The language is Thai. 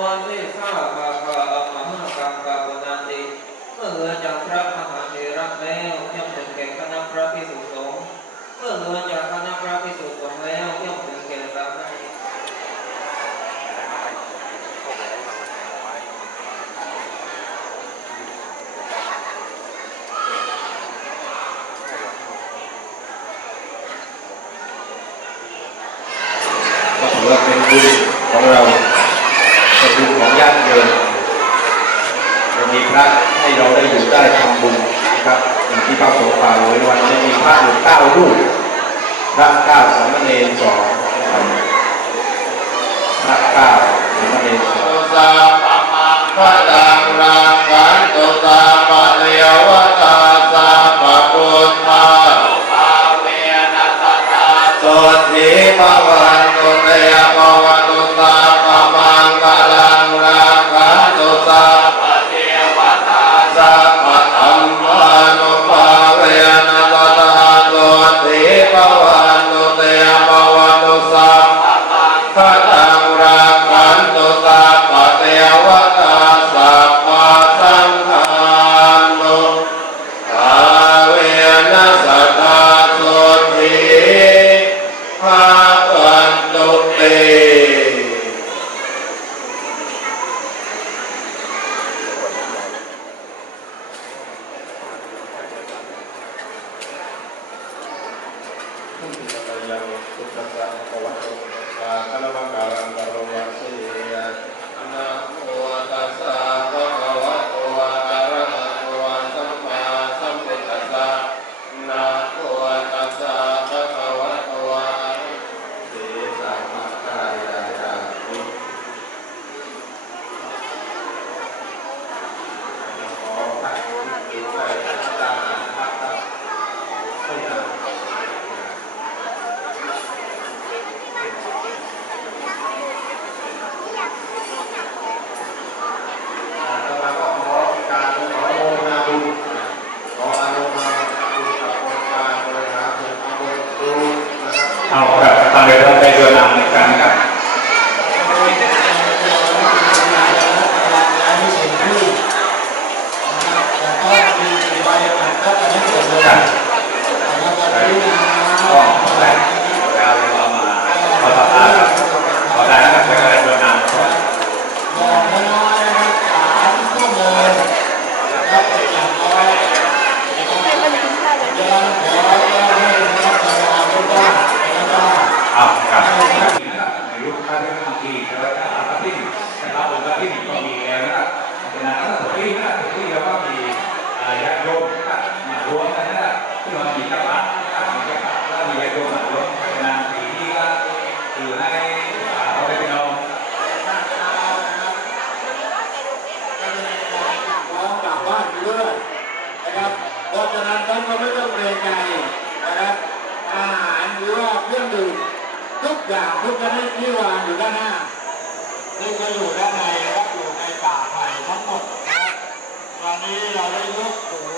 วันที่ข้าปาปาอมหากังกาปนันติ เมื่อเรือจากพระมหาเถระแล้วย่อมถึงแก่คณะพระภิกษุสงฆ์เมื่อเรือจากคณะพระภิกษุสงฆ์แล้วย่อมถึงแก่สามีก็ถือว่าเป็นบุญของเรา เป็นบุญของญาติโยมจะมีพระให้เราได้อยู่ได้ทำบุญนะครับอย่างที่พระสงฆ์กล่าวไว้วันนี้มีพระอยู่เก้ารูปพระเก้าสามเณรสองนะครับพระเก้าสามเณรสองสัพพะมังพะดังรังกัน ภาวันตุเตยังสุตตะภวัตโตสาคณมการังกโรวัสสิยะนะโมตัสสะภะคะวะโตอะระหะโตสัมมาสัมพุทธัสสะนะโมตัสสะภะคะวะโตอะระหะโตสัมมาสัมพุทธัสสะขอพระอิทธิฤทธิ์ได้ตามพระตัสสะ อาตมาก็ขอการขอโมทนาบุญขออนุโมทนาบุญกับองค์การบริหารส่วนตำบลดูนะครับ เอาแบบตามเดิมไปดินนำกันครับครับก็ได้แล้วเรามาขอสัมภาษณ์ครับขอได้นะครับไปเดินนำก่อน เอาครับในรูปภาพที่บางทีเราจะหาที่นะครับบนที่ก็มีแล้วนะครับเป็นนักสตรีนะครับสตรีแล้วก็มีญาติโยมนะครับมาร วมกันนะครับที่เรามีเจ้าพระนะครับมีเจ้าพระแล้วมีญาติโยมมารวมเป็นนางสีที่ก็คือให้เขาได้เป็นเราพร้อมกลับบ้านไปด้วยนะครับเพราะฉะนั้นท่านก็ไม่ต้องเกรงใจนะครับอาหารหรือว่าเครื่องดื่มทุกอย่างทุกชนิดที่วางอยู่ด้านหน้านี่ก็อยู่ด้านในนะครับอยู่ในป่าไผ่ทั้งหมดตอนนี้เราได้ยกสูง